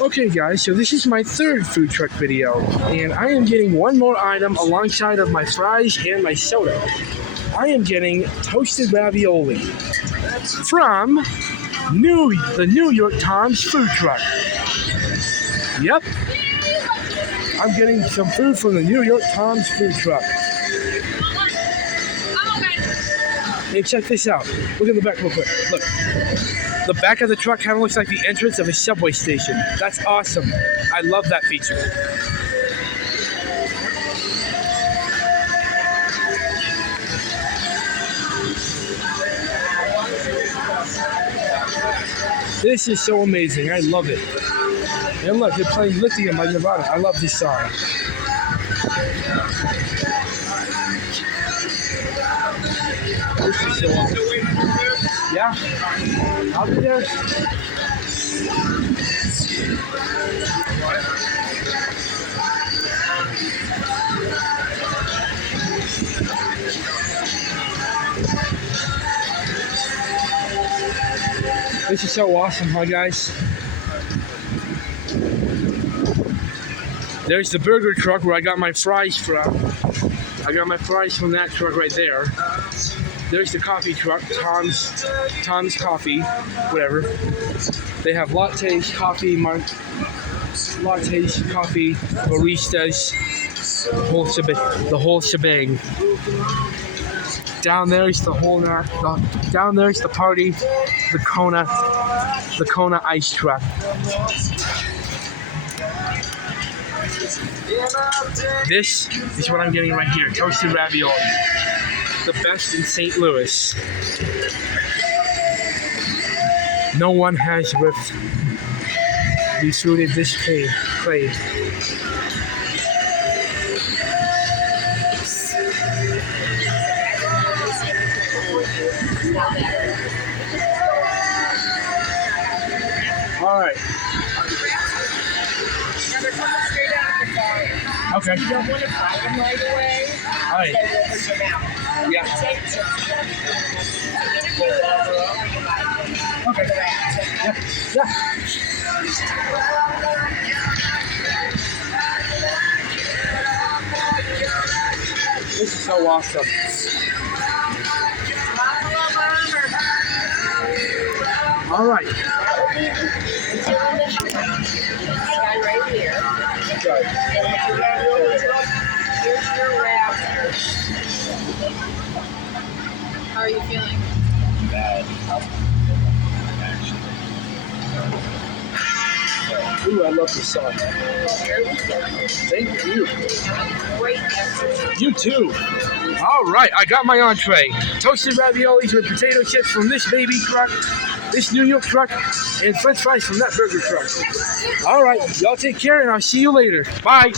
Okay guys, so this is my third food truck video, and I am getting one more item alongside of my fries and my soda. I am getting toasted ravioli from the New York Times food truck. Yep, I'm getting some food from the New York Times food truck. Hey, check this out. Look at the back real quick. Look. The back of the truck kind of looks like the entrance of a subway station. That's awesome. I love that feature. This is so amazing. I love it. And look, they're playing Lithium by Nirvana. I love this song. This is so awesome. Yeah, I'll be there. This is so awesome, huh, guys? There's the burger truck where I got my fries from. I got my fries from that truck right there. There's the coffee truck, Tom's Coffee, whatever. They have lattes, coffee, baristas, the whole shebang. Down there is the down there is the party, the Kona ice truck. This is what I'm getting right here, toasted ravioli. The best in St. Louis. No one has refuted this claim. All right. Okay. You don't want to fry them right away. All right. Yeah. Okay. Yeah. This is so awesome. All right. Right here. Okay. Here's your wrap. How are you feeling? Bad. Ooh, I love the song. Thank you. You too. All right, I got my entree. Toasted raviolis with potato chips from this baby truck, this New York truck, and french fries from that burger truck. All right, y'all take care, and I'll see you later. Bye.